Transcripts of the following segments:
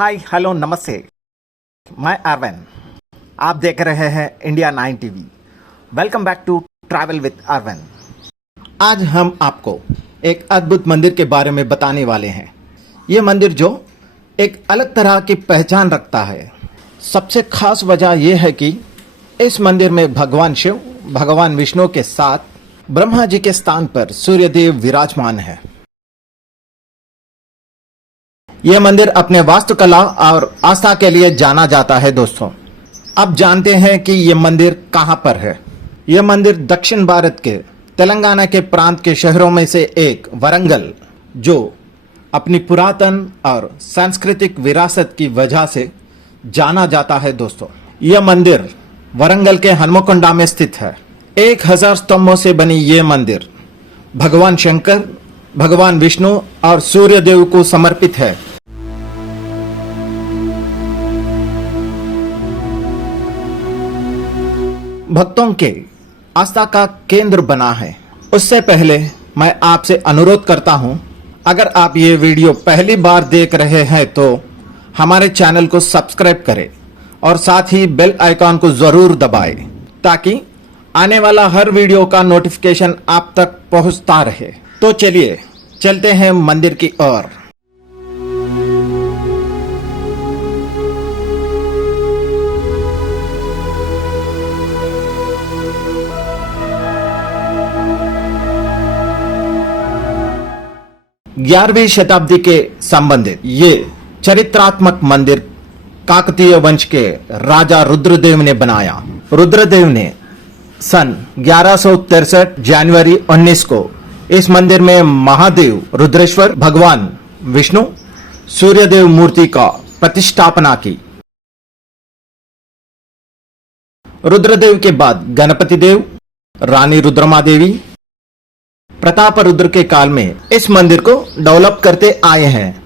Hi hello नमस्ते, मैं अरविंद। आप देख रहे हैं India 9 TV. Welcome back to travel with Arvind. आज हम आपको एक अद्भुत मंदिर के बारे में बताने वाले हैं। ये मंदिर जो एक अलग तरह की पहचान रखता है। सबसे खास वजह यह है कि इस मंदिर में भगवान शिव, भगवान विष्णु के साथ ब्रह्मा जी के स्थान पर सूर्यदेव विराजमान है। यह मंदिर अपने वास्तुकला और आस्था के लिए जाना जाता है। दोस्तों, अब जानते हैं कि यह मंदिर कहां पर है। यह मंदिर दक्षिण भारत के तेलंगाना के प्रांत के शहरों में से एक वरंगल, जो अपनी पुरातन और सांस्कृतिक विरासत की वजह से जाना जाता है। दोस्तों, यह मंदिर वरंगल के हनुमकोंडा में स्थित है। 1000 स्तंभों से बनी यह मंदिर भगवान शंकर, भगवान विष्णु और सूर्यदेव को समर्पित है। भक्तों के आस्था का केंद्र बना है। उससे पहले मैं आपसे अनुरोध करता हूं, अगर आप ये वीडियो पहली बार देख रहे हैं तो हमारे चैनल को सब्सक्राइब करें और साथ ही बेल आइकॉन को जरूर दबाएं ताकि आने वाला हर वीडियो का नोटिफिकेशन आप तक पहुंचता रहे। तो चलिए चलते हैं मंदिर की ओर। ग्यारहवीं शताब्दी के संबंधित ये चरित्रात्मक मंदिर काकतीय वंश के राजा रुद्रदेव ने बनाया। रुद्रदेव ने सन 1163 जनवरी 19 को इस मंदिर में महादेव रुद्रेश्वर, भगवान विष्णु, सूर्यदेव मूर्ति का प्रतिष्ठापना की। रुद्रदेव के बाद गणपति देव, रानी रुद्रमा देवी, प्रताप रुद्र के काल में इस मंदिर को डेवलप करते आए हैं।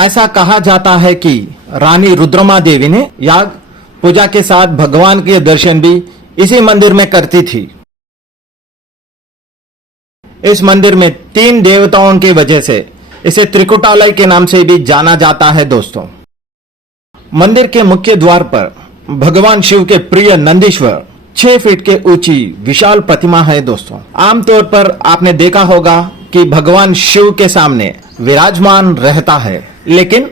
ऐसा कहा जाता है कि रानी रुद्रमा देवी ने याग पूजा के साथ भगवान के दर्शन भी इसी मंदिर में करती थी। इस मंदिर में 3 देवताओं की वजह से इसे त्रिकुटालय के नाम से भी जाना जाता है। दोस्तों, मंदिर के मुख्य द्वार पर भगवान शिव के प्रिय नंदीश्वर 6 फीट के ऊंची विशाल प्रतिमा है। दोस्तों, आमतौर पर आपने देखा होगा कि भगवान शिव के सामने विराजमान रहता है, लेकिन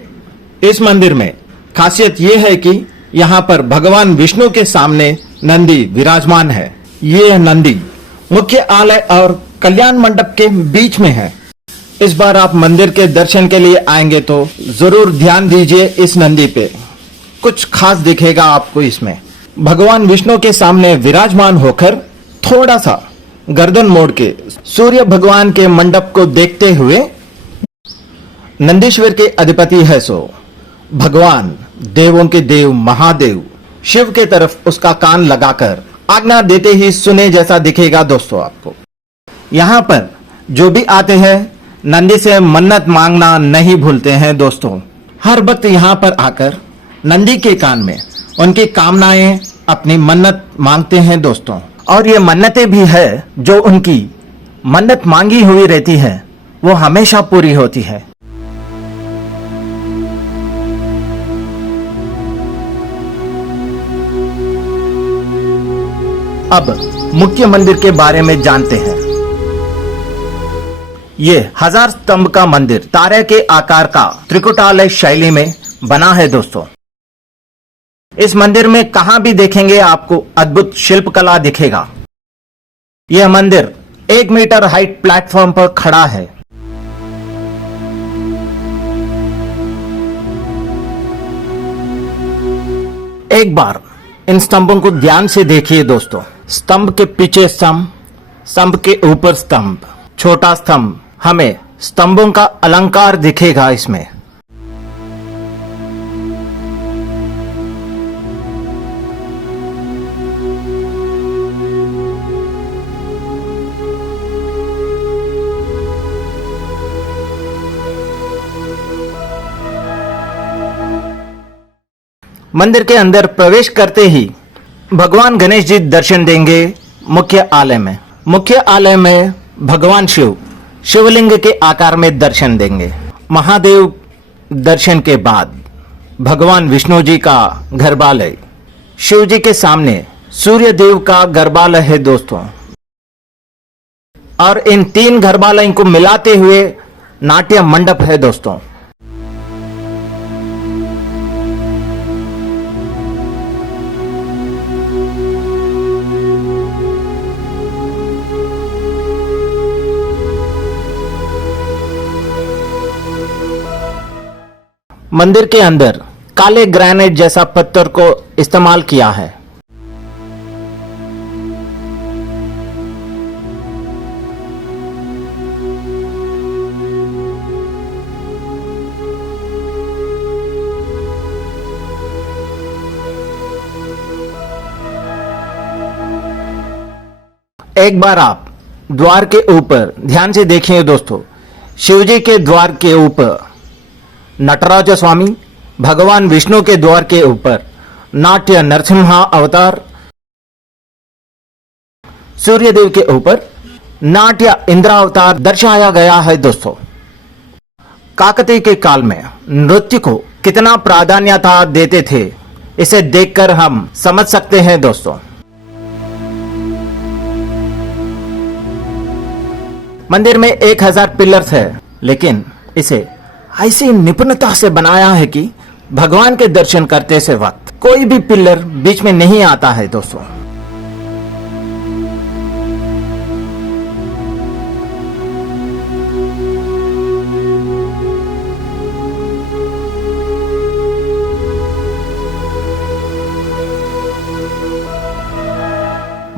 इस मंदिर में खासियत यह है कि यहाँ पर भगवान विष्णु के सामने नंदी विराजमान है। ये नंदी मुख्य आलय और कल्याण मंडप के बीच में है। इस बार आप मंदिर के दर्शन के लिए आएंगे तो जरूर ध्यान दीजिए इस नंदी पे। कुछ खास दिखेगा आपको इसमें। भगवान विष्णु के सामने विराजमान होकर थोड़ा सा गर्दन मोड़ के सूर्य भगवान के मंडप को देखते हुए नंदीश्वर के अधिपति है सो भगवान देवों के देव महादेव शिव के तरफ उसका कान लगाकर आज्ञा देते ही सुने जैसा दिखेगा। दोस्तों, आपको यहाँ पर जो भी आते हैं नंदी से मन्नत मांगना नहीं भूलते हैं। दोस्तों, हर वक्त यहाँ पर आकर नंदी के कान में उनकी कामनाएं, अपनी मन्नत मांगते हैं। दोस्तों, और ये मन्नतें भी है जो उनकी मन्नत मांगी हुई रहती है वो हमेशा पूरी होती है। अब मुख्य मंदिर के बारे में जानते हैं। ये 1000 स्तंभ का मंदिर तारे के आकार का त्रिकुटालय शैली में बना है। दोस्तों, इस मंदिर में कहां भी देखेंगे आपको अद्भुत शिल्पकला दिखेगा। यह मंदिर 1 मीटर हाइट प्लेटफॉर्म पर खड़ा है। एक बार इन स्तंभों को ध्यान से देखिए। दोस्तों, स्तंभ के पीछे स्तंभ, स्तंभ के ऊपर स्तंभ, छोटा स्तंभ, हमें स्तंभों का अलंकार दिखेगा इसमें। मंदिर के अंदर प्रवेश करते ही भगवान गणेश जी दर्शन देंगे मुख्य आलय में। मुख्य आलय में भगवान शिव शिवलिंग के आकार में दर्शन देंगे। महादेव दर्शन के बाद भगवान विष्णु जी का गर्भालय, शिव जी के सामने सूर्य देव का गर्भालय है दोस्तों, और इन तीन गर्भालयों को मिलाते हुए नाट्य मंडप है दोस्तों। मंदिर के अंदर काले ग्रेनाइट जैसा पत्थर को इस्तेमाल किया है। एक बार आप द्वार के ऊपर ध्यान से देखिए दोस्तों, शिवजी के द्वार के ऊपर नटराज स्वामी, भगवान विष्णु के द्वार के ऊपर नाट्य नरसिम्हा अवतार, सूर्यदेव के ऊपर नाट्य इंद्रावतार दर्शाया गया है दोस्तों। काकतीय के काल में नृत्य को कितना प्राधान्यता देते थे, इसे देखकर हम समझ सकते हैं दोस्तों। मंदिर में 1000 पिलर्स है, लेकिन इसे ऐसी निपुणता से बनाया है कि भगवान के दर्शन करते से वक्त कोई भी पिलर बीच में नहीं आता है दोस्तों।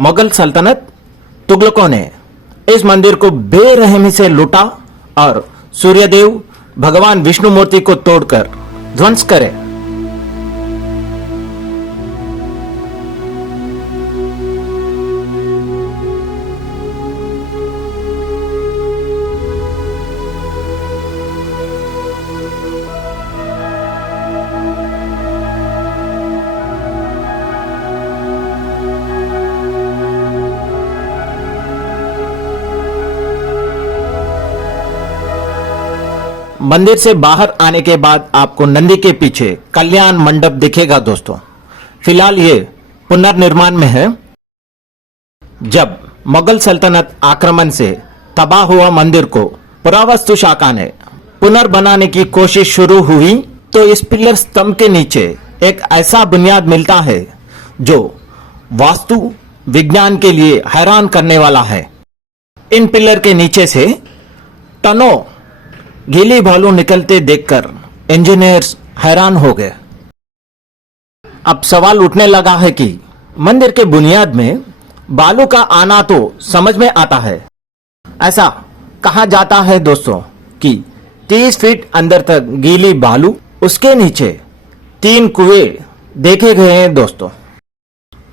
मुगल सल्तनत तुगलकों ने इस मंदिर को बेरहमी से लूटा और सूर्यदेव भगवान विष्णु मूर्ति को तोड़कर ध्वंस करे। मंदिर से बाहर आने के बाद आपको नंदी के पीछे कल्याण मंडप दिखेगा दोस्तों। फिलहाल ये पुनर्निर्माण में है। जब मुगल सल्तनत आक्रमण से तबाह हुआ मंदिर को पुरावस्तु शाखा ने पुनर्बनाने की कोशिश शुरू हुई तो इस पिलर स्तंभ के नीचे एक ऐसा बुनियाद मिलता है जो वास्तु विज्ञान के लिए हैरान करने वाला है। इन पिलर के नीचे से टनों गीली बालू निकलते देखकर इंजीनियर्स हैरान हो गए। अब सवाल उठने लगा है कि मंदिर के बुनियाद में बालू का आना तो समझ में आता है। ऐसा कहा जाता है दोस्तों कि 30 फीट अंदर तक गीली बालू, उसके नीचे 3 कुएं देखे गए हैं दोस्तों।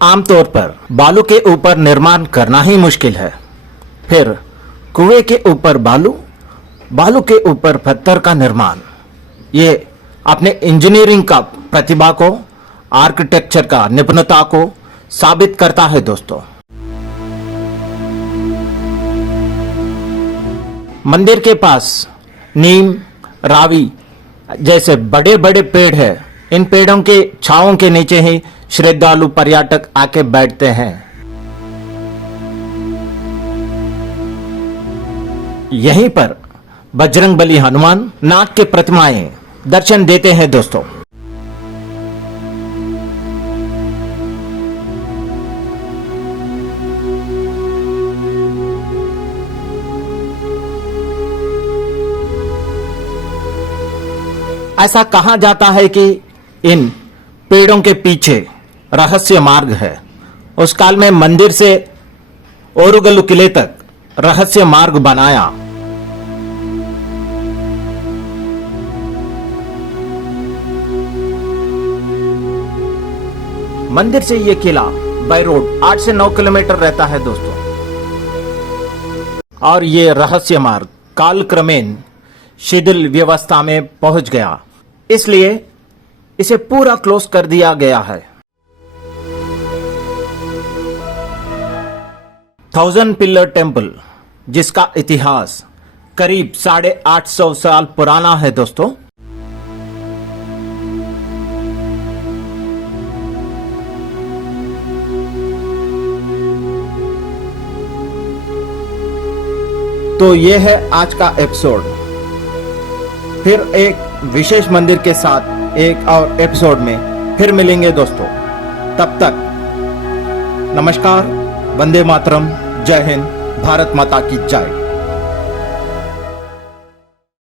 आमतौर पर बालू के ऊपर निर्माण करना ही मुश्किल है, फिर कुएं के ऊपर बालू, बालू के ऊपर पत्थर का निर्माण, ये अपने इंजीनियरिंग का प्रतिभा को, आर्किटेक्चर का निपुणता को साबित करता है दोस्तों। मंदिर के पास नीम, रावी जैसे बड़े बड़े पेड़ है। इन पेड़ों के छांवों के नीचे ही श्रद्धालु पर्यटक आके बैठते हैं। यहीं पर बजरंगबली, हनुमान, नाग के प्रतिमाएं दर्शन देते हैं दोस्तों। ऐसा कहा जाता है कि इन पेड़ों के पीछे रहस्य मार्ग है। उस काल में मंदिर से ओरुगल्लु किले तक रहस्य मार्ग बनाया। मंदिर से यह किला बाय रोड 8 से 9 किलोमीटर रहता है दोस्तों। और ये रहस्य मार्ग कालक्रमेण शिथिल व्यवस्था में पहुंच गया, इसलिए इसे पूरा क्लोज कर दिया गया है। 1000 पिलर टेंपल, जिसका इतिहास करीब 850 साल पुराना है दोस्तों। तो ये है आज का एपिसोड। फिर एक विशेष मंदिर के साथ एक और एपिसोड में फिर मिलेंगे दोस्तों। तब तक नमस्कार, वंदे मातरम, जय हिंद, भारत माता की जय।